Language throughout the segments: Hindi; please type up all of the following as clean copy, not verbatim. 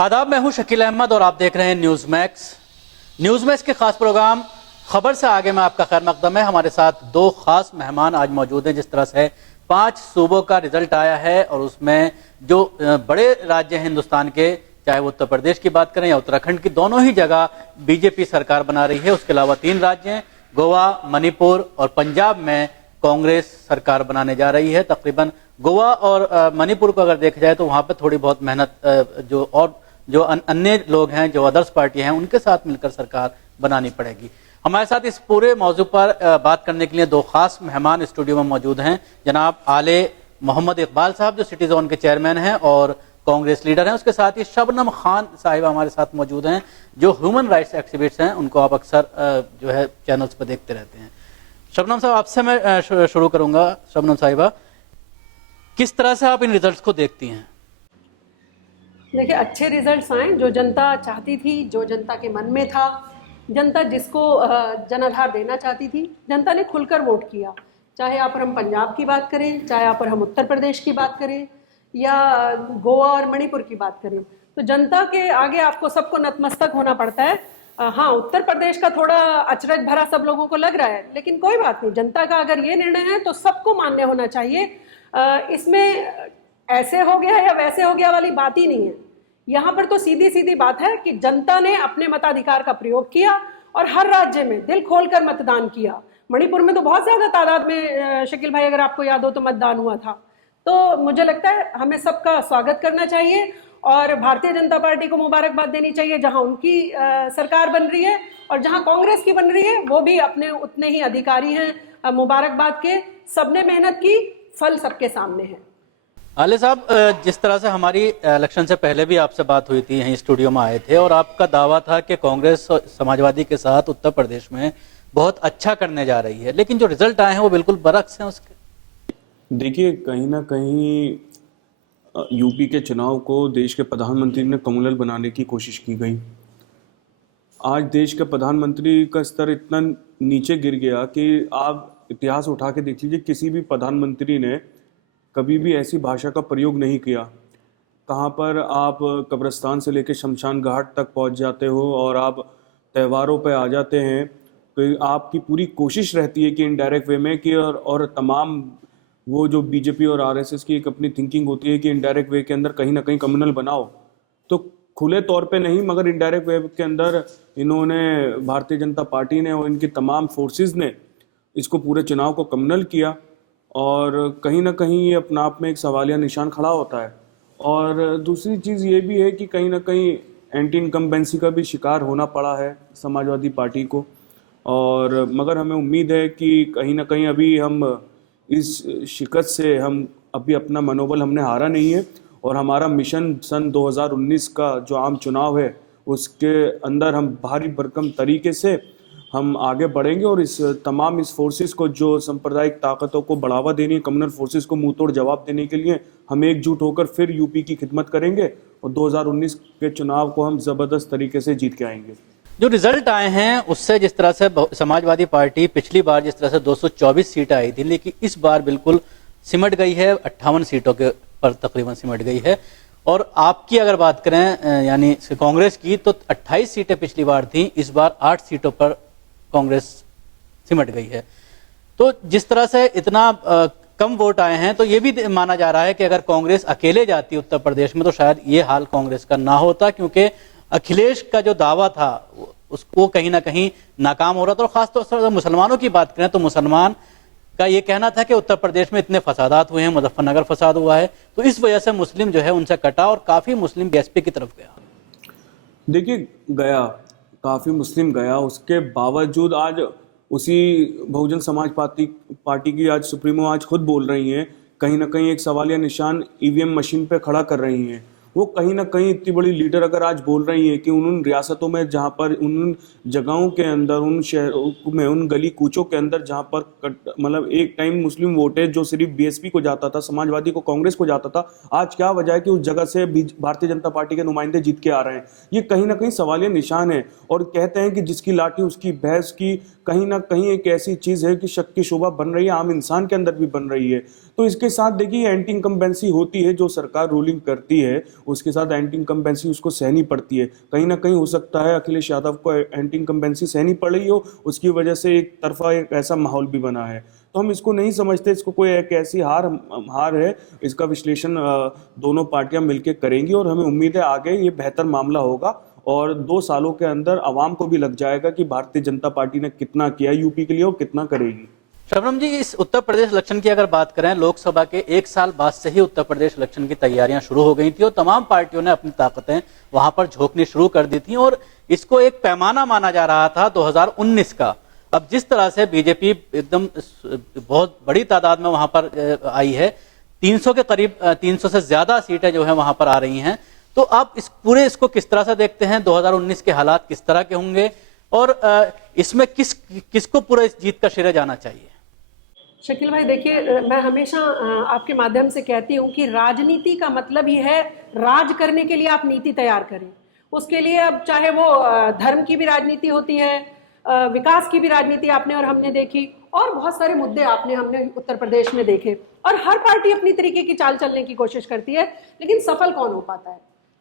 आदाब, मैं हूं शकील अहमद और आप देख रहे हैं न्यूज़ मैक्स। न्यूज़ मैक्स के खास प्रोग्राम खबर से आगे में आपका खैर मकदम है। हमारे साथ दो खास मेहमान आज मौजूद हैं। जिस तरह से 5 सूबों का रिजल्ट आया है और उसमें जो बड़े राज्य हैं हिंदुस्तान के, चाहे वो उत्तर प्रदेश की बात करें या उत्तराखंड की, दोनों ही जगह बीजेपी सरकार बना रही है। उसके अलावा 3 राज्य हैं, गोवा, मणिपुर और पंजाब में कांग्रेस सरकार बनाने जा रही है। तकरीबन गोवा और मणिपुर को अगर देखा जाए तो वहां पर थोड़ी बहुत मेहनत जो अन्य लोग हैं, जो अदर्स पार्टी हैं, उनके साथ मिलकर सरकार बनानी पड़ेगी। हमारे साथ इस पूरे मौजू पर बात करने के लिए 2 खास मेहमान स्टूडियो में मौजूद हैं। जनाब आले मोहम्मद इकबाल साहब जो सिटी जोन के चेयरमैन हैं और कांग्रेस लीडर हैं। उसके साथ ही शबनम खान साहिबा हमारे साथ मौजूद हैं जो ह्यूमन राइट्स एक्टिविस्ट हैं। उनको आप अक्सर जो है चैनल्स पर देखते रहते हैं। शबनम साहब, आपसे मैं शुरू करूंगा। शबनम साहिबा, किस तरह से आप इन रिजल्ट्स को देखती हैं? देखिए, अच्छे रिजल्ट्स आए जो जनता चाहती थी, जो जनता के मन में था, जनता जिसको जनाधार देना चाहती थी, जनता ने खुलकर वोट किया। चाहे आप हम पंजाब की बात करें, चाहे आप हम उत्तर प्रदेश की बात करें या गोवा और मणिपुर की बात करें, तो जनता के आगे आपको सबको नतमस्तक होना पड़ता है। हाँ, उत्तर प्रदेश का थोड़ा अचरज भरा सब लोगों को लग रहा है, लेकिन कोई बात नहीं। जनता का अगर ये निर्णय है तो सबको मान्य होना चाहिए। इसमें ऐसे हो गया या वैसे हो गया वाली बात ही नहीं है। यहाँ पर तो सीधी सीधी बात है कि जनता ने अपने मताधिकार का प्रयोग किया और हर राज्य में दिल खोलकर मतदान किया। मणिपुर में तो बहुत ज्यादा तादाद में, शकील भाई अगर आपको याद हो तो, मतदान हुआ था। तो मुझे लगता है हमें सबका स्वागत करना चाहिए और भारतीय जनता पार्टी को मुबारकबाद देनी चाहिए जहां उनकी सरकार बन रही है, और जहां कांग्रेस की बन रही है वो भी अपने उतने ही अधिकारी हैं मुबारकबाद के। सबने मेहनत की, फल सबके सामने है। आले साहब, जिस तरह से हमारी इलेक्शन से पहले भी आपसे बात हुई थी, यहीं स्टूडियो में आए थे और आपका दावा था कि कांग्रेस समाजवादी के साथ उत्तर प्रदेश में बहुत अच्छा करने जा रही है, लेकिन जो रिजल्ट आए हैं वो बिल्कुल बरअक्स हैं उसके। देखिए, कहीं ना कहीं यूपी के चुनाव को देश के प्रधानमंत्री ने कम्युनल बनाने की कोशिश की गई। आज देश के प्रधानमंत्री का स्तर इतना नीचे गिर गया कि आप इतिहास उठा के देख लीजिए, किसी भी प्रधानमंत्री ने कभी भी ऐसी भाषा का प्रयोग नहीं किया। कहाँ पर आप कब्रिस्तान से लेकर शमशान घाट तक पहुँच जाते हो और आप त्योहारों पे आ जाते हैं तो आपकी पूरी कोशिश रहती है कि इनडायरेक्ट वे में कि और तमाम वो जो बीजेपी और आरएसएस की एक अपनी थिंकिंग होती है कि इनडायरेक्ट वे के अंदर कहीं ना कहीं कम्युनल बनाओ। तो खुले तौर पे नहीं, मगर इनडायरेक्ट वे के अंदर इन्होंने, भारतीय जनता पार्टी ने और इनकी तमाम फोर्सेस ने इसको पूरे चुनाव को कम्युनल किया और कहीं ना कहीं ये अपने आप में एक सवालिया निशान खड़ा होता है। और दूसरी चीज़ ये भी है कि कहीं ना कहीं एंटी इनकम्बेंसी का भी शिकार होना पड़ा है समाजवादी पार्टी को। और मगर हमें उम्मीद है कि कहीं ना कहीं अभी हम इस शिकस्त से हम अभी अपना मनोबल हमने हारा नहीं है और हमारा मिशन सन 2019 का जो आम चुनाव है उसके अंदर हम भारी भरकम तरीके से हम आगे बढ़ेंगे और इस फोर्सेस को, जो सांप्रदायिक ताकतों को बढ़ावा देनी है, कम्युनल फोर्सेस को मुंह तोड़ जवाब देने के लिए हम एकजुट होकर फिर यूपी की खिदमत करेंगे और 2019 के चुनाव को हम ज़बरदस्त तरीके से जीत के आएंगे। जो रिजल्ट आए हैं उससे, जिस तरह से समाजवादी पार्टी पिछली बार जिस तरह से 224 सीटें आई थी, लेकिन इस बार बिल्कुल सिमट गई है, 58 सीटों के पर तकरीबन सिमट गई है। और आपकी अगर बात करें यानी कांग्रेस की, तो 28 सीटें पिछली बार थी, इस बार 8 सीटों पर कांग्रेस सिमट गई है। तो जिस तरह से इतना कम वोट आए हैं, तो ये भी माना जा रहा है कि अगर कांग्रेस अकेले जाती उत्तर प्रदेश में तो शायद ये हाल कांग्रेस का ना होता, क्योंकि अखिलेश का जो दावा था उसको कहीं ना कहीं नाकाम हो रहा था। और खासतौर से अगर मुसलमानों की बात करें तो मुसलमान का ये कहना था कि उत्तर प्रदेश में इतने फसादात हुए हैं, मुजफ्फरनगर फसाद हुआ है, तो इस वजह से मुस्लिम जो है उनसे कटा और काफी मुस्लिम बीएसपी की तरफ गया। देखिए, गया काफ़ी मुस्लिम गया, उसके बावजूद आज उसी बहुजन समाज पार्टी की आज सुप्रीमो आज खुद बोल रही हैं, कहीं ना कहीं एक सवालिया निशान ईवीएम मशीन पे खड़ा कर रही हैं। वो कहीं ना कहीं इतनी बड़ी लीडर अगर आज बोल रही हैं कि उन रियासतों में जहाँ पर, उन जगहों के अंदर, उन शहरों में, उन गली कूचों के अंदर जहाँ पर मतलब एक टाइम मुस्लिम वोटेज जो सिर्फ बीएसपी को जाता था, समाजवादी को, कांग्रेस को जाता था, आज क्या वजह है कि उस जगह से भारतीय जनता पार्टी के नुमाइंदे जीत के आ रहे हैं? ये कहीं ना कहीं सवालिया निशान है। और कहते हैं कि जिसकी लाठी उसकी भैंस की, कहीं ना कहीं एक ऐसी चीज़ है कि शक की शोभा बन रही है, आम इंसान के अंदर भी बन रही है। तो इसके साथ देखिए एंटी इनकम्बेंसी होती है, जो सरकार रूलिंग करती है उसके साथ एंटी इनकम्बेंसी उसको सहनी पड़ती है। कहीं ना कहीं हो सकता है अखिलेश यादव को एंटी इनकम्बेंसी सहनी पड़ रही हो, उसकी वजह से एक तरफा एक ऐसा माहौल भी बना है। तो हम इसको नहीं समझते, इसको कोई एक ऐसी हार है। इसका विश्लेषण दोनों पार्टियां मिलकर करेंगी और हमें उम्मीद है आगे ये बेहतर मामला होगा और 2 सालों के अंदर आवाम को भी लग जाएगा कि भारतीय जनता पार्टी ने कितना किया यूपी के लिए और कितना करेगी। शबनम जी, इस उत्तर प्रदेश इलेक्शन की अगर बात करें, लोकसभा के 1 साल बाद से ही उत्तर प्रदेश इलेक्शन की तैयारियां शुरू हो गई थी और तमाम पार्टियों ने अपनी ताकतें वहां पर झोंकनी शुरू कर दी थी और इसको एक पैमाना माना जा रहा था 2019 का। अब जिस तरह से बीजेपी एकदम बहुत बड़ी तादाद में वहां पर आई है, 300 के करीब, 300 से ज्यादा सीटें जो है वहां पर आ रही हैं, तो आप इसको किस तरह से देखते हैं? 2019 के हालात किस तरह के होंगे और इसमें किसको पूरा इस जीत का श्रेय जाना चाहिए? शकील भाई देखिए, मैं हमेशा आपके माध्यम से कहती हूँ कि राजनीति का मतलब ही है राज करने के लिए आप नीति तैयार करें। उसके लिए अब चाहे वो धर्म की भी राजनीति होती है, विकास की भी राजनीति आपने और हमने देखी और बहुत सारे मुद्दे हमने उत्तर प्रदेश में देखे और हर पार्टी अपनी तरीके की चाल चलने की कोशिश करती है, लेकिन सफल कौन हो पाता है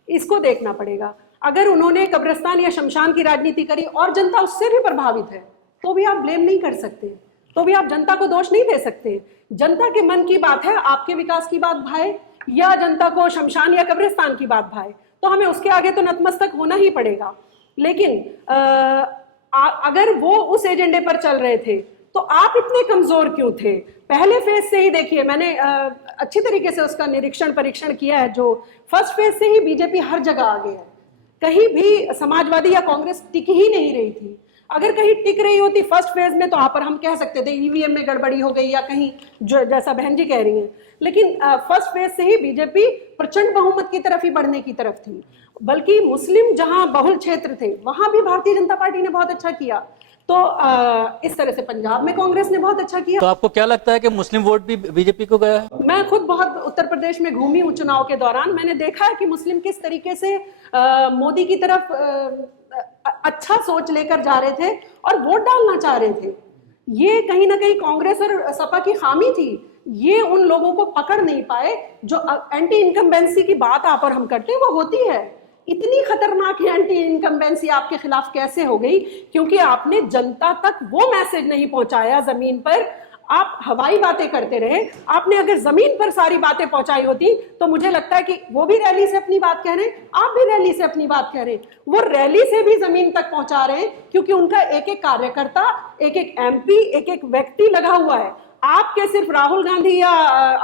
इसको देखना पड़ेगा। अगर उन्होंने कब्रिस्तान या शमशान की राजनीति करी और जनता उससे भी प्रभावित है तो भी आप ब्लेम नहीं कर सकते, तो भी आप जनता को दोष नहीं दे सकते। जनता के मन की बात है आपके विकास की बात भाए या जनता को शमशान या कब्रिस्तान की बात भाए, तो हमें उसके आगे तो नतमस्तक होना ही पड़ेगा। लेकिन अगर वो उस एजेंडे पर चल रहे थे तो आप इतने कमजोर क्यों थे? पहले फेज से ही देखिए, मैंने अच्छी तरीके से उसका निरीक्षण परीक्षण किया है। जो फर्स्ट फेज से ही बीजेपी हर जगह आगे है, कहीं भी समाजवादी या कांग्रेस टिक ही नहीं रही थी। अगर कहीं टिक रही होती फर्स्ट फेज में तो वहां पर हम कह सकते थे ईवीएम में गड़बड़ी हो गई या कहीं जो जैसा बहन जी कह रही हैं, लेकिन फर्स्ट फेज से ही बीजेपी प्रचंड बहुमत की तरफ ही बढ़ने की तरफ थी। बल्कि मुस्लिम जहां बहुल क्षेत्र थे वहां भी भारतीय जनता पार्टी ने बहुत अच्छा किया। तो इस तरह से पंजाब में कांग्रेस ने बहुत अच्छा किया। तो आपको क्या लगता है कि मुस्लिम वोट भी बीजेपी को गया है? मैं खुद बहुत उत्तर प्रदेश में घूमी हूँ चुनाव के दौरान, मैंने देखा है कि मुस्लिम किस तरीके से मोदी की तरफ अच्छा सोच लेकर जा रहे थे और वोट डालना चाह रहे थे। ये कहीं ना कहीं कांग्रेस और सपा की खामी थी, ये उन लोगों को पकड़ नहीं पाए। जो एंटी इनकम्बेंसी की बात आप और हम करते हैं वो होती है, इतनी खतरनाक एंटी इनकम्बेंसी आपके खिलाफ कैसे हो गई? क्योंकि आपने जनता तक वो मैसेज नहीं पहुंचाया जमीन पर, आप हवाई बातें करते रहे। आपने अगर जमीन पर सारी बातें पहुंचाई होती तो मुझे लगता है कि वो भी रैली से अपनी बात कह रहे हैं, आप भी रैली से अपनी बात कह रहे हैं, वो रैली से भी जमीन तक पहुंचा रहे हैं, क्योंकि उनका एक एक कार्यकर्ता, एक एक एमपी, एक एक व्यक्ति लगा हुआ है। आपके सिर्फ राहुल गांधी या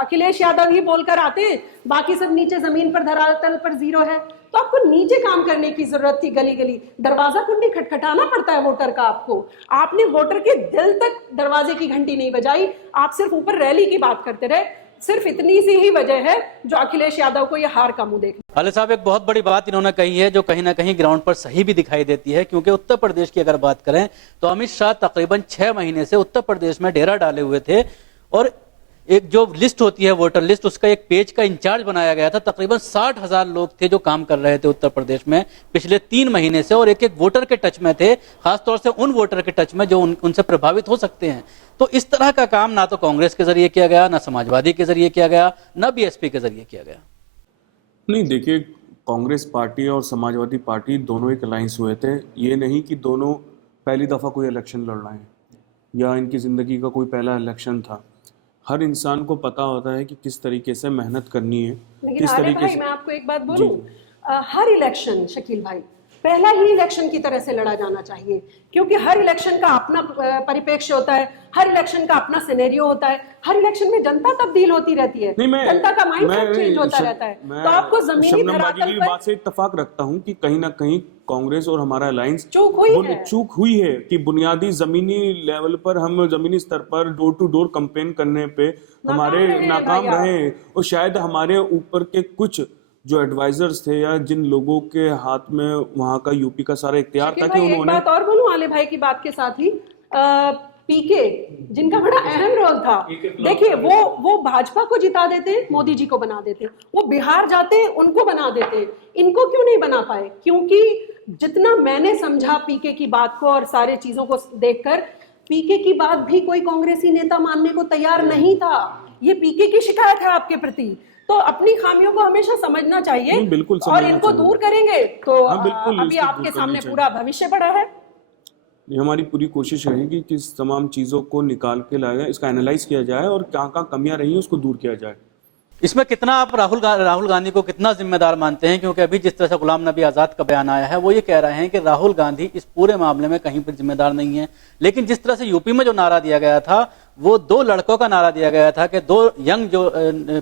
अखिलेश यादव ही बोलकर आते हैं, बाकी सब नीचे जमीन पर धरातल पर जीरो है। तो आपको नीचे काम करने की जरूरत थी, गली गली दरवाजा कुंडी खटखटाना पड़ता है वोटर का आपको। आपने वोटर के दिल तक दरवाजे की घंटी नहीं बजाई, आप सिर्फ ऊपर रैली की बात करते रहे। सिर्फ इतनी सी ही वजह है जो अखिलेश यादव को यह हार का मुंह देखना। आले साहब, एक बहुत बड़ी बात इन्होंने कही है जो कहीं ना कहीं ग्राउंड पर सही भी दिखाई देती है, क्योंकि उत्तर प्रदेश की अगर बात करें तो अमित शाह तकरीबन 6 महीने से उत्तर प्रदेश में डेरा डाले हुए थे और एक जो लिस्ट होती है वोटर लिस्ट, उसका एक पेज का इंचार्ज बनाया गया था। तकरीबन 60,000 लोग थे जो काम कर रहे थे उत्तर प्रदेश में पिछले 3 महीने से और एक एक वोटर के टच में थे, खासतौर से उन वोटर के टच में जो उनसे प्रभावित हो सकते हैं। तो इस तरह का काम ना तो कांग्रेस के जरिए किया गया, ना समाजवादी के जरिए किया गया, ना बीएसपी के जरिए किया गया। नहीं, देखिए, कांग्रेस पार्टी और समाजवादी पार्टी दोनों एक अलायंस हुए थे। ये नहीं कि दोनों पहली दफ़ा कोई इलेक्शन लड़ रहे हैं या इनकी ज़िंदगी का कोई पहला इलेक्शन था। हर इंसान को पता होता है कि किस तरीके से मेहनत करनी है, किस तरीके से। मैं आपको एक बात बोलूं, हर इलेक्शन शकील भाई पहला ही इलेक्शन की तरह से लड़ा जाना चाहिए, क्योंकि हर इलेक्शन का अपना परिप्रेक्ष्य होता है, हर इलेक्शन का अपना सिनेरियो होता है, हर इलेक्शन में जनता तब्दील होती रहती है, जनता का माइंडसेट चेंज होता रहता है। तो आपको जमीनी धरातल पर बात से इत्तेफाक रखता हूं कि कहीं ना कहीं कांग्रेस और हमारा अलायंस चूक हुई है कि बुनियादी जमीनी लेवल पर, हम जमीनी स्तर पर डोर टू डोर कैंपेन करने पे हमारे नाकाम रहे और शायद हमारे ऊपर के कुछ जो एडवाइजर्स थे या जिन लोगों के हाथ में वहां का यूपी का सारा इख्तियार था कि उन्होंने। बात और बोलूं आले भाई की बात के साथ ही, पीके जिनका बड़ा अहम रोल था, देखिए वो भाजपा को जिता देते, मोदी जी को बना देते, वो बिहार जाते उनको बना देते, इनको क्यों नहीं बना पाए? क्योंकि जितना मैंने समझा पीके की बात को और सारे चीजों को देखकर, पीके की बात भी कोई कांग्रेसी नेता मानने को तैयार नहीं था। ये पीके की शिकायत है आपके प्रति। तो अपनी खामियों को हमेशा समझना चाहिए। नहीं, बिल्कुल और समझना इनको चाहिए। दूर करेंगे तो हाँ, बिल्कुल अभी इसको आपके दूर करना सामने चाहिए। पूरा भविष्य पड़ा है। ये हमारी पूरी कोशिश रहेगी कि इस तमाम चीज़ों को निकाल के लाया जाए, इसका एनालाइज किया जाए और कहाँ कहाँ कमियां रही हैं उसको दूर किया जाए। इसमें कितना आप राहुल गांधी को कितना जिम्मेदार मानते हैं? क्योंकि अभी जिस तरह से गुलाम नबी आजाद का बयान आया है वो ये कह रहे हैं कि राहुल गांधी इस पूरे मामले में कहीं पर जिम्मेदार नहीं है। लेकिन जिस तरह से यूपी में जो नारा दिया गया था वो दो लड़कों का नारा दिया गया था कि दो यंग जो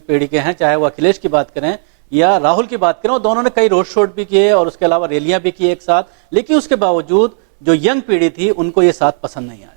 पीढ़ी के हैं, चाहे वो अखिलेश की बात करें या राहुल की बात करें, वो दोनों ने कई रोड शो भी किए और उसके अलावा रैलियां भी की एक साथ, लेकिन उसके बावजूद जो यंग पीढ़ी थी उनको ये साथ पसंद नहीं आया।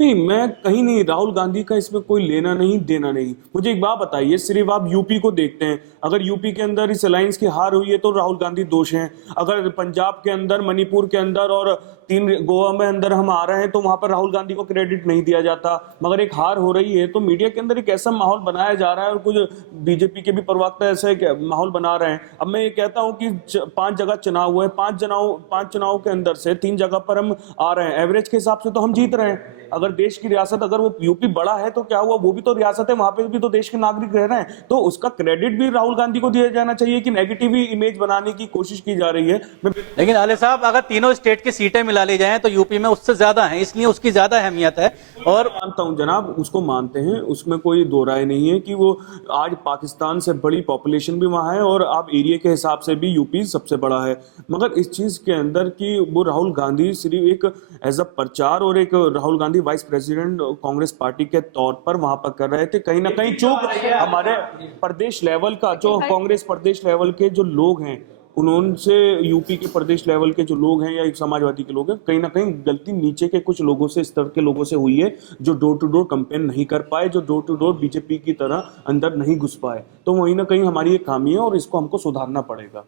नहीं, मैं कहीं नहीं, राहुल गांधी का इसमें कोई लेना नहीं देना नहीं। मुझे एक बात बताइए, सिर्फ आप यूपी को देखते हैं, अगर यूपी के अंदर इस अलायंस की हार हुई है तो राहुल गांधी दोष हैं। अगर पंजाब के अंदर, मणिपुर के अंदर और 3 गोवा में अंदर हम आ रहे हैं तो वहां पर राहुल गांधी को क्रेडिट नहीं दिया जाता। मगर एक हार हो रही है तो मीडिया के अंदर एक ऐसा माहौल बनाया जा रहा है और कुछ बीजेपी के भी प्रवक्ता ऐसे माहौल बना रहे हैं। अब मैं ये कहता हूं कि 5 जगह चुनाव हुए, 5 चुनाव के अंदर से 3 जगह पर हम आ रहे हैं, एवरेज के हिसाब से तो हम जीत रहे हैं। अगर देश की रियासत, अगर वो यूपी बड़ा है तो क्या हुआ, वो भी तो रियासत है, वहां पे भी तो देश के नागरिक रह रहे हैं, तो उसका क्रेडिट भी राहुल गांधी को दिया जाना चाहिए कि नेगेटिव इमेज बनाने की कोशिश की जा रही है। लेकिन आले साहब, अगर तीनों स्टेट की सीटें मिला ली जाएं तो यूपी में उससे ज्यादा है, इसलिए उसकी ज्यादा अहमियत है। और मानता हूं जनाब, उसको मानते हैं, उसमें कोई दो राय नहीं है कि वो आज पाकिस्तान से बड़ी पॉपुलेशन भी वहां है और आप एरिया के हिसाब से भी यूपी सबसे बड़ा है। मगर इस चीज के अंदर कि वो राहुल गांधी सिर्फ एक एज अ प्रचार और एक Rahul Gandhi vice president Congress party के तौर पर वहां पर कर रहे थे, कहीं ना कहीं चूक हमारे प्रदेश लेवल का, जो कांग्रेस प्रदेश लेवल के जो लोग हैं उनसे, यूपी के प्रदेश लेवल के जो लोग हैं या एक समाजवादी के लोग हैं, कहीं ना कहीं गलती नीचे के कुछ लोगों से, स्तर के लोगों से हुई है, जो डोर टू डोर कैंपेन नहीं कर पाए, जो डोर टू डोर बीजेपी की तरह अंदर नहीं घुस पाए। तो वहीं ना कहीं हमारी एक खामी है और इसको हमको सुधारना पड़ेगा।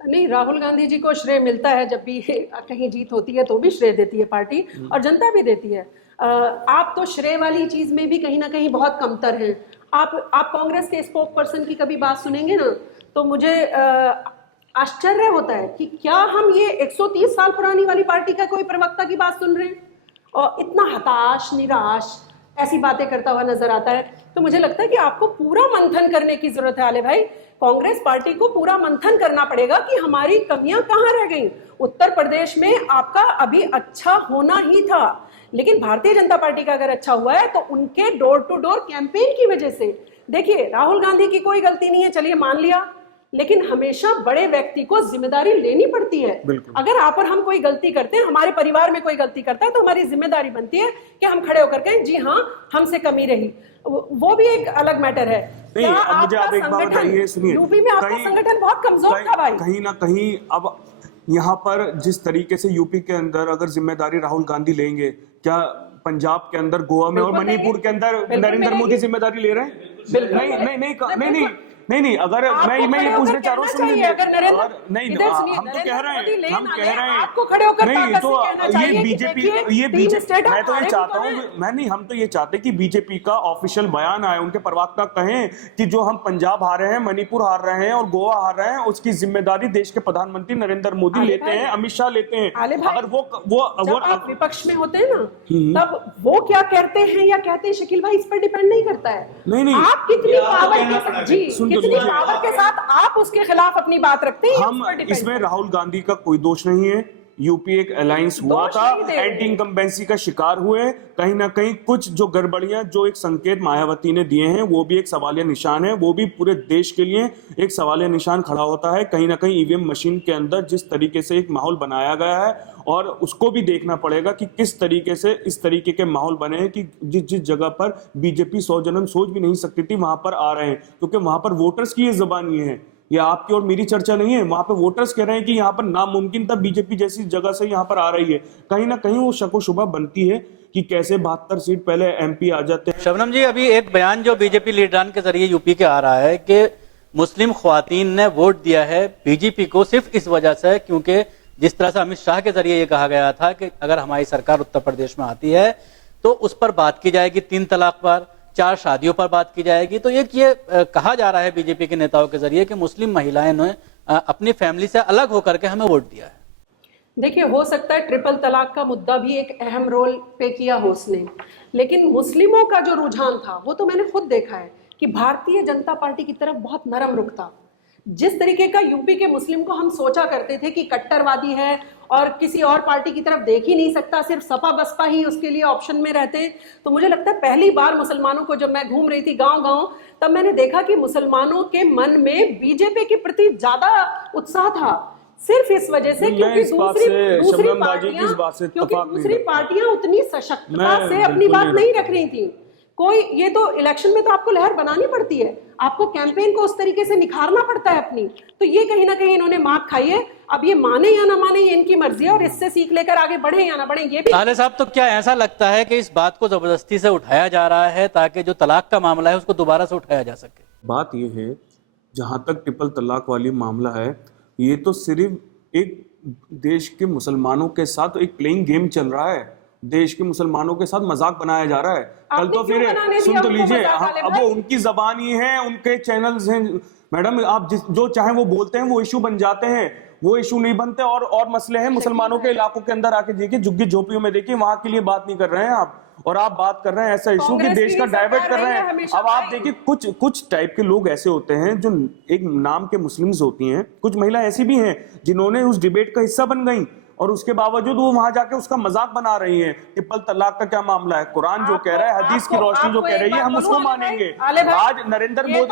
नहीं, राहुल गांधी जी को श्रेय मिलता है, जब भी कहीं जीत होती है तो भी श्रेय देती है पार्टी और जनता भी देती है। आप तो श्रेय वाली चीज में भी कहीं ना कहीं बहुत कमतर हैं। आप कांग्रेस के स्पोक पर्सन की कभी बात सुनेंगे ना तो मुझे आश्चर्य होता है कि क्या हम ये 130 साल पुरानी वाली पार्टी का कोई प्रवक्ता की बात सुन रहे हैं और इतना हताश, निराश ऐसी बातें करता हुआ नजर आता है। तो मुझे लगता है कि आपको पूरा मंथन करने की जरूरत है आले भाई। कांग्रेस पार्टी को पूरा मंथन करना पड़ेगा कि हमारी कमियां कहां रह गई। उत्तर प्रदेश में आपका अभी अच्छा होना ही था, लेकिन भारतीय जनता पार्टी का अगर अच्छा हुआ है तो उनके डोर टू डोर कैंपेन की वजह से। देखिए, राहुल गांधी की कोई गलती नहीं है, चलिए मान लिया, लेकिन हमेशा बड़े व्यक्ति को जिम्मेदारी लेनी पड़ती है। अगर आप और हम कोई गलती करते हैं, हमारे परिवार में कोई गलती करता है, तो हमारी जिम्मेदारी बनती है कि हम खड़े होकर कहें जी हाँ, हमसे कमी रही। वो भी एक अलग मैटर है। नहीं, अब मुझे आप एक बात बताइए, सुनिए, यूपी में आपका संगठन बहुत कमजोर था भाई। कहीं ना कहीं अब यहाँ पर जिस तरीके से यूपी के अंदर अगर जिम्मेदारी राहुल गांधी लेंगे, क्या पंजाब के अंदर, गोवा में और मणिपुर के अंदर नरेंद्र मोदी जिम्मेदारी ले रहे हैं? नहीं, अगर मैं ये पूछना चाह रहा हूँ, सुनिए, नहीं, हम तो कह रहे हैं, आपको खड़े होकर नहीं, तो ये बीजेपी, मैं तो ये चाहता हूँ, हम तो ये चाहते कि बीजेपी का ऑफिशियल बयान आए, उनके प्रवक्ता कहें कि जो हम पंजाब हार रहे हैं, मणिपुर हार रहे हैं और गोवा हार रहे हैं, उसकी जिम्मेदारी देश के प्रधानमंत्री नरेंद्र मोदी लेते हैं, अमित शाह लेते हैं। अगर वो आप विपक्ष में होते हैं ना, तब वो क्या कहते हैं या कहते हैं, शकील भाई, इस पर डिपेंड नहीं करता है। नहीं, आप कितनी पावर के साथ आप उसके खिलाफ अपनी बात रखते हैं, हम इसमें राहुल गांधी का कोई दोष नहीं है। यूपी एक अलायंस हुआ था, एंटी इनकम्बेंसी का शिकार हुए, कहीं ना कहीं कुछ जो गड़बड़ियां, जो एक संकेत मायावती ने दिए हैं, वो भी एक सवालिया निशान है, वो भी पूरे देश के लिए एक सवालिया निशान खड़ा होता है। कहीं ना कहीं ईवीएम मशीन के अंदर जिस तरीके से एक माहौल बनाया गया है, और उसको भी देखना पड़ेगा कि किस तरीके से इस तरीके के माहौल बने हैं कि जिस जगह पर बीजेपी 100 जन्म सोच भी नहीं सकती थी, वहां पर आ रहे हैं, क्योंकि वहां पर वोटर्स की ये जुबान ये है। ये आपकी और मेरी चर्चा नहीं है, वहां पे वोटर्स कह रहे हैं कि यहाँ पर नामुमकिन था बीजेपी जैसी जगह से यहाँ पर आ रही है। कहीं ना कहीं वो शक व शुबा बनती है कि कैसे 72 सीट पहले एमपी आ जाते हैं। शबनम जी, अभी एक बयान जो बीजेपी लीडरान के जरिए यूपी के आ रहा है कि मुस्लिम ख्वातीन ने वोट दिया है बीजेपी को सिर्फ इस वजह से क्योंकि जिस तरह से अमित शाह के जरिए ये कहा गया था कि अगर हमारी सरकार उत्तर प्रदेश में आती है तो उस पर बात की जाएगी 3 तलाक पर, 4 शादियों पर बात की जाएगी। तो ये कहा जा रहा है बीजेपी के नेताओं के जरिए कि मुस्लिम महिलाएं ने अपनी फैमिली से अलग होकर के हमें वोट दिया है। देखिए, हो सकता है ट्रिपल तलाक का मुद्दा भी एक अहम रोल पे किया हो उसने, लेकिन मुस्लिमों का जो रुझान था वो तो मैंने खुद देखा है कि भारतीय जनता पार्टी की तरफ बहुत नरम रुख था। जिस तरीके का यूपी के मुस्लिम को हम सोचा करते थे कि कट्टरवादी है और किसी और पार्टी की तरफ देख ही नहीं सकता, सिर्फ सपा बसपा ही उसके लिए ऑप्शन में रहते, तो मुझे लगता है पहली बार मुसलमानों को, जब मैं घूम रही थी गांव गांव, तब मैंने देखा कि मुसलमानों के मन में बीजेपी के प्रति ज्यादा उत्साह था, सिर्फ इस वजह से क्योंकि दूसरी पार्टियां उतनी सशक्तता से अपनी बात नहीं रख रही थी। कोई, ये तो इलेक्शन में तो आपको लहर बनानी पड़ती है, आपको कैंपेन को उस तरीके से निखारना पड़ता है अपनी, तो ये कहीं ना कहीं इन्होंने मात खाई है। अब ये माने या ना माने, ये इनकी मर्जी है, और इससे सीख लेकर आगे बढ़े या ना बढ़े, ये भी। साले साहब, तो क्या ऐसा लगता है कि इस बात को जबरदस्ती से उठाया जा रहा है ताकि जो तलाक का मामला है उसको दोबारा से उठाया जा सके? बात ये है, जहां तक ट्रिपल तलाक वाली मामला है, ये तो सिर्फ एक देश के मुसलमानों के साथ एक प्लेइंग गेम चल रहा है, देश के मुसलमानों के साथ मजाक बनाया जा रहा है। कल तो फिर सुन तो लीजिए, अब वो उनकी जबान ही है, उनके चैनल्स हैं मैडम, आप जो चाहे वो बोलते हैं, वो इशू बन जाते हैं, वो इशू नहीं बनते। और मसले हैं मुसलमानों के इलाकों के अंदर आके देखिए, झुग्गी झोपड़ियों में देखिए, वहां के लिए बात नहीं कर रहे हैं आप, और आप बात कर रहे हैं ऐसा इशू कि देश का डाइवर्ट कर रहे हैं। अब आप देखिए, कुछ टाइप के लोग ऐसे होते हैं जो एक नाम के मुस्लिम्स होती हैं, कुछ महिला ऐसी भी हैं जिन्होंने उस डिबेट का हिस्सा बन गई, और उसके बावजूद वो वहां जाके उसका मजाक बना रही हैं। ट्रिपल तलाक का क्या मामला है? कुरान जो कह रहा है, हदीस की रोशनी जो कह रही है, हम उसको मानेंगे। आज नरेंद्र मोदी, ये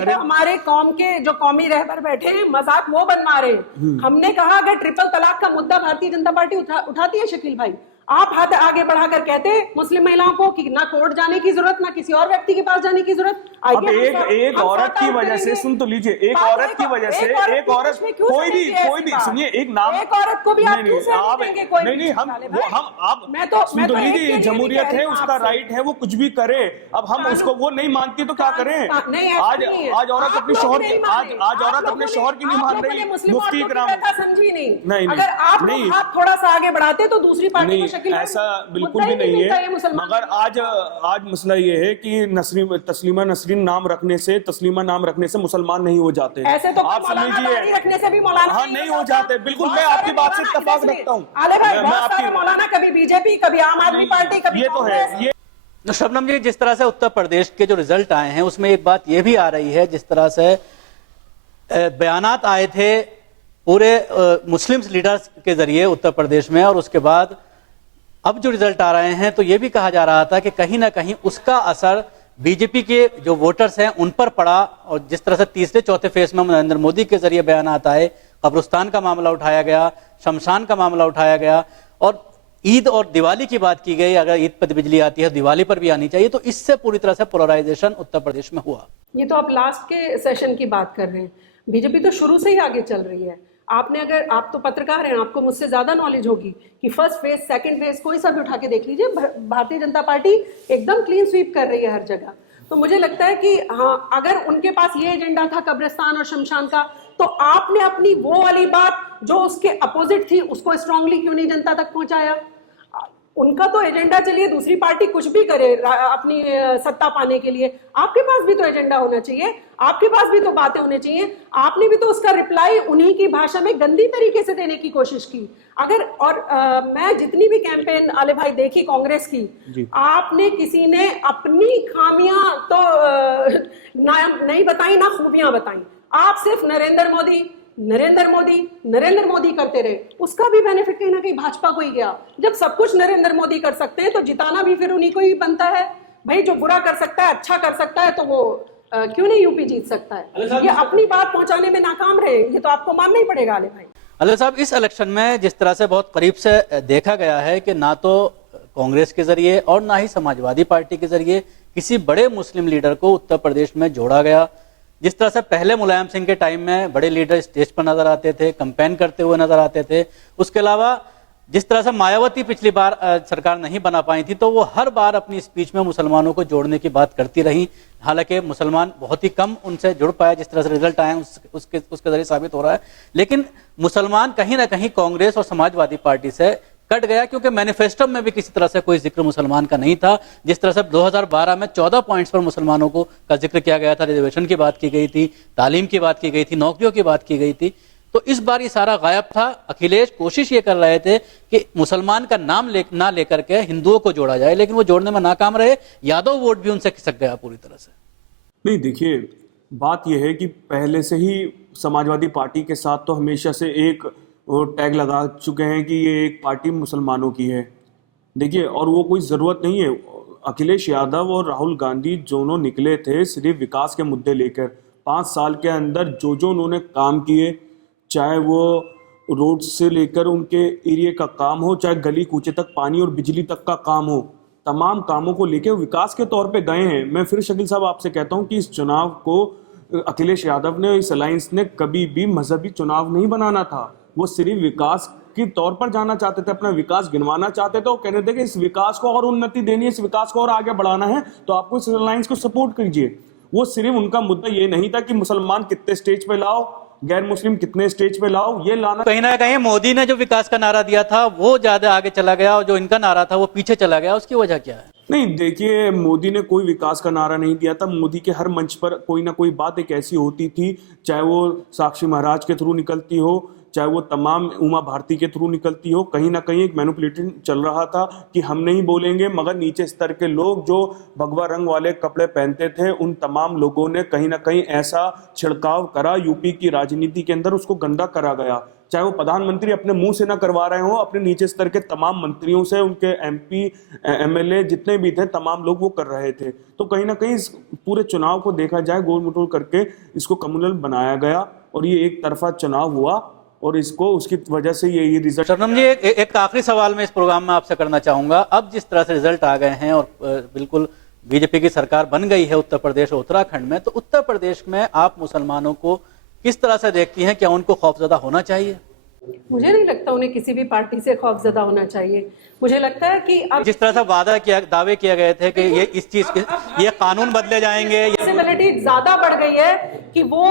तो हमारे कौम के जो कौमी रहबर बैठे हैं, मजाक वो बनवा रहे हैं। हमने कहा अगर ट्रिपल तलाक का मुद्दा भारतीय जनता पार्टी उठाती है, शकील भाई, आप हाथ आगे बढ़ाकर कहते मुस्लिम महिलाओं को कि ना कोर्ट जाने की जरूरत, ना किसी और व्यक्ति के पास जाने की जरूरत। अब एक औरत की वजह से, सुन तो लीजिए, एक औरत की वजह से, एक औरत, कोई भी सुनिए, एक नाम, एक औरत को भी आप क्यों सहमत देंगे? कोई नहीं, हम आप सुन तो लीजिए, जमहूरियत है, उसका राइट है, वो कुछ भी करे। अब हम उसको वो नहीं मानती तो क्या करें? आज औरत अपने शौहर की, आज औरत अपने शौहर की नहीं मान रही। मुफ्ती इकराम समझी नहीं, अगर आप थोड़ा सा आगे बढ़ाते तो दूसरी पार्टी को, ऐसा बिल्कुल भी नहीं है। मगर आज मसला ये है कि तस्लीमा नसरीन नाम रखने से मुसलमान नहीं हो जाते। ऐसे तो आप समझिए, रखने से भी मौलाना हाँ नहीं हो जाते। बिल्कुल, मैं आपकी बात से इत्तेफाक रखता हूँ। मौलाना कभी बीजेपी, कभी आम आदमी पार्टी, कभी ये तो है। ये तो शबनम जी, जिस तरह से उत्तर प्रदेश के जो रिजल्ट आए हैं उसमें एक बात यह भी आ रही है, जिस तरह से बयानात आए थे पूरे मुस्लिम लीडर्स के जरिए उत्तर प्रदेश में, और उसके बाद अब जो रिजल्ट आ रहे हैं, तो यह भी कहा जा रहा था कि कहीं ना कहीं उसका असर बीजेपी के जो वोटर्स हैं उन पर पड़ा। और जिस तरह से तीसरे चौथे फेज में नरेंद्र मोदी के जरिए बयानात आए, कब्रिस्तान का मामला उठाया गया, शमशान का मामला उठाया गया, और ईद और दिवाली की बात की गई, अगर ईद पर बिजली आती है दिवाली पर भी आनी चाहिए, तो इससे पूरी तरह से पोलराइजेशन उत्तर प्रदेश में हुआ। ये तो आप लास्ट के सेशन की बात कर रहे हैं, बीजेपी तो शुरू से ही आगे चल रही है। आपने, अगर आप तो पत्रकार हैं, आपको मुझसे ज्यादा नॉलेज होगी कि फर्स्ट फेज, सेकंड फेज, कोई सा भी उठा के देख लीजिए, भारतीय जनता पार्टी एकदम क्लीन स्वीप कर रही है हर जगह। तो मुझे लगता है कि हाँ, अगर उनके पास ये एजेंडा था कब्रिस्तान और शमशान का, तो आपने अपनी वो वाली बात जो उसके अपोजिट थी उसको स्ट्रांगली क्यों नहीं जनता तक पहुंचाया? उनका तो एजेंडा, चलिए दूसरी पार्टी कुछ भी करे अपनी सत्ता पाने के लिए, आपके पास भी तो एजेंडा होना चाहिए, आपके पास भी तो बातें होनी चाहिए। आपने भी तो उसका रिप्लाई उन्हीं की भाषा में गंदी तरीके से देने की कोशिश की। अगर मैं जितनी भी कैंपेन आले भाई देखी कांग्रेस की, आपने किसी ने अपनी खामियां तो नहीं बताई, ना खूबियां बताई। आप सिर्फ नरेंद्र मोदी करते रहे, उसका भी बेनिफिट कहीं ना कहीं भाजपा को ही गया। जब सब कुछ नरेंद्र मोदी कर सकते हैं तो जिताना भी फिर उन्हीं को ही बनता है। भाई, जो बुरा कर सकता है, अच्छा कर सकता है, तो वो क्यों नहीं यूपी जीत सकता है? ये अपनी बात पहुंचाने में नाकाम रहे, ये तो आपको मानना ही पड़ेगा आले भाई। अली साहब, इस इलेक्शन में जिस तरह से बहुत करीब से देखा गया है कि ना तो कांग्रेस के जरिए और ना ही समाजवादी पार्टी के जरिए किसी बड़े मुस्लिम लीडर को उत्तर प्रदेश में जोड़ा गया। जिस तरह से पहले मुलायम सिंह के टाइम में बड़े लीडर स्टेज पर नजर आते थे, कैंपेन करते हुए नजर आते थे, उसके अलावा जिस तरह से मायावती पिछली बार सरकार नहीं बना पाई थी, तो वो हर बार अपनी स्पीच में मुसलमानों को जोड़ने की बात करती रही। हालांकि मुसलमान बहुत ही कम उनसे जुड़ पाए, जिस तरह से रिजल्ट आए उसके जरिए साबित हो रहा है। लेकिन मुसलमान कहीं ना कहीं कांग्रेस और समाजवादी पार्टी से कट गया, क्योंकि मैनिफेस्टो में भी किसी तरह से कोई जिक्र मुसलमान का नहीं था। जिस तरह से 2012 में 14 पॉइंट्स पर मुसलमानों का जिक्र किया गया था, रिजर्वेशन की बात की गई थी, तालीम की बात की गई थी, नौकरियों की बात की गई थी, तो इस बार ये सारा गायब था। अखिलेश कोशिश ये कर रहे थे कि मुसलमान का नाम ना लेकर के हिंदुओं को जोड़ा जाए, लेकिन वो जोड़ने में नाकाम रहे। यादव वोट भी उनसे खिसक गया पूरी तरह से। नहीं, देखिए, बात यह है कि पहले से ही समाजवादी पार्टी के साथ तो हमेशा से एक टैग लगा चुके हैं कि ये एक पार्टी मुसलमानों की है। देखिए, और वो कोई ज़रूरत नहीं है। अखिलेश यादव और राहुल गांधी दोनों निकले थे सिर्फ विकास के मुद्दे लेकर। 5 साल के अंदर जो उन्होंने काम किए, चाहे वो रोड से लेकर उनके एरिया का काम हो, चाहे गली कूचे तक पानी और बिजली तक का काम हो, तमाम कामों को लेकर विकास के तौर पे गए हैं। मैं फिर शकील साहब आपसे कहता हूं कि इस चुनाव को अखिलेश यादव ने, इस अलायंस ने कभी भी मजहबी चुनाव नहीं बनाना था। वो सिर्फ विकास के तौर पर जाना चाहते थे, अपना विकास गिनवाना चाहते थे। वो कहने थे कि इस विकास को और उन्नति देनी है, इस विकास को और आगे बढ़ाना है, तो आपको इस अलायंस को सपोर्ट कीजिए। वो सिर्फ उनका मुद्दा ये नहीं था कि मुसलमान कितने स्टेज पे लाओ, गैर मुस्लिम कितने स्टेज पे लाओ, ये लाना। कहीं ना कहीं मोदी ने जो विकास का नारा दिया था वो ज्यादा आगे चला गया और जो इनका नारा था वो पीछे चला गया। उसकी वजह क्या है? नहीं, देखिए, मोदी ने कोई विकास का नारा नहीं दिया था। मोदी के हर मंच पर कोई ना कोई बात एक ऐसी होती थी, चाहे वो साक्षी महाराज के थ्रू निकलती हो, चाहे वो तमाम उमा भारती के थ्रू निकलती हो, कहीं ना कहीं एक मैनिपुलेशन चल रहा था कि हम नहीं बोलेंगे, मगर नीचे स्तर के लोग जो भगवा रंग वाले कपड़े पहनते थे, उन तमाम लोगों ने कहीं ना कहीं ऐसा छिड़काव करा यूपी की राजनीति के अंदर, उसको गंदा करा गया। चाहे वो प्रधानमंत्री अपने मुंह से ना करवा रहे हो, अपने नीचे स्तर के तमाम मंत्रियों से, उनके MP MLA जितने भी थे, तमाम लोग वो कर रहे थे। तो कहीं ना कहीं इस पूरे चुनाव को देखा जाए, गोल मटोल करके इसको कम्युनल बनाया गया और ये एक तरफा चुनाव हुआ और इसको उसकी वजह से ये रिजल्ट। शबनम जी, एक आखिरी सवाल मैं इस प्रोग्राम में आपसे करना चाहूंगा। अब जिस तरह से रिजल्ट आ गए हैं और बिल्कुल बीजेपी की सरकार बन गई है उत्तर प्रदेश और उत्तराखंड में, तो उत्तर प्रदेश में आप मुसलमानों को किस तरह से देखती हैं? क्या उनको खौफजदा होना चाहिए? मुझे नहीं लगता उन्हें किसी भी पार्टी से खौफजदा होना चाहिए। मुझे लगता है कि अब जिस तरह से दावे किए गए थे कि ये इस चीज के ये कानून बदले जाएंगे, पॉसिबिलिटी ज्यादा बढ़ गई है कि वो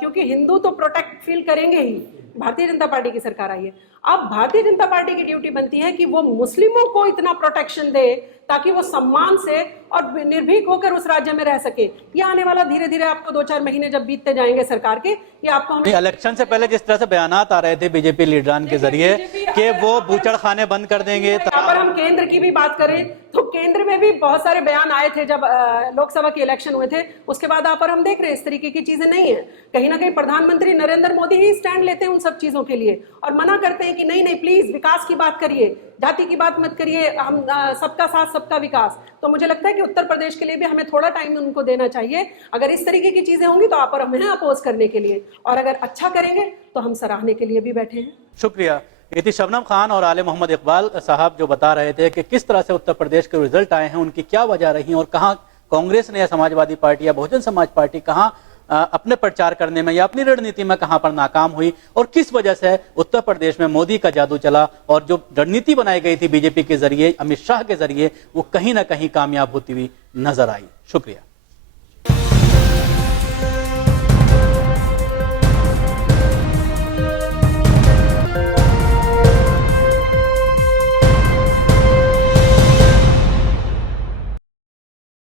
क्योंकि हिंदू तो प्रोटेक्ट फील करेंगे ही। भारतीय जनता पार्टी की सरकार आई है, अब भारतीय जनता पार्टी की ड्यूटी बनती है कि वो मुस्लिमों को इतना प्रोटेक्शन दे ताकि वो सम्मान से और निर्भीक होकर उस राज्य में रह सके। ये आने वाला धीरे धीरे आपको 2-4 महीने जब बीतते जाएंगे सरकार के, ये आपको इलेक्शन से पहले जिस तरह से बयानात आ रहे थे बीजेपी लीडरान के जरिए कि वो बूचड़ खाने बंद कर देंगे। यहाँ पर हम केंद्र की भी बात करें तो केंद्र में भी बहुत सारे बयान आए थे जब लोकसभा के इलेक्शन हुए थे। उसके बाद आप पर हम देख रहे हैं इस तरीके की चीजें नहीं है। कहीं ना कहीं प्रधानमंत्री नरेंद्र मोदी ही स्टैंड लेते हैं उन सब चीजों के लिए और मना करते हैं कि नहीं नहीं प्लीज विकास की बात करिए, जाति की बात मत करिए, हम सबका साथ सबका विकास। तो मुझे लगता है कि उत्तर प्रदेश के लिए भी हमें थोड़ा टाइम उनको देना चाहिए। अगर इस तरीके की चीजें होंगी तो आप और हम हैं अपोज करने के लिए, और अगर अच्छा करेंगे तो हम सराहने के लिए भी बैठे हैं। शुक्रिया। ये थी शबनम खान और आले मोहम्मद इकबाल साहब जो बता रहे थे कि किस तरह से उत्तर प्रदेश के रिजल्ट आए हैं, उनकी क्या वजह रही और कहाँ कांग्रेस ने या समाजवादी पार्टी या बहुजन समाज पार्टी कहाँ अपने प्रचार करने में या अपनी रणनीति में कहां पर नाकाम हुई और किस वजह से उत्तर प्रदेश में मोदी का जादू चला और जो रणनीति बनाई गई थी बीजेपी के जरिए, अमित शाह के जरिए, वो कहीं ना कहीं कामयाब होती हुई नजर आई। शुक्रिया।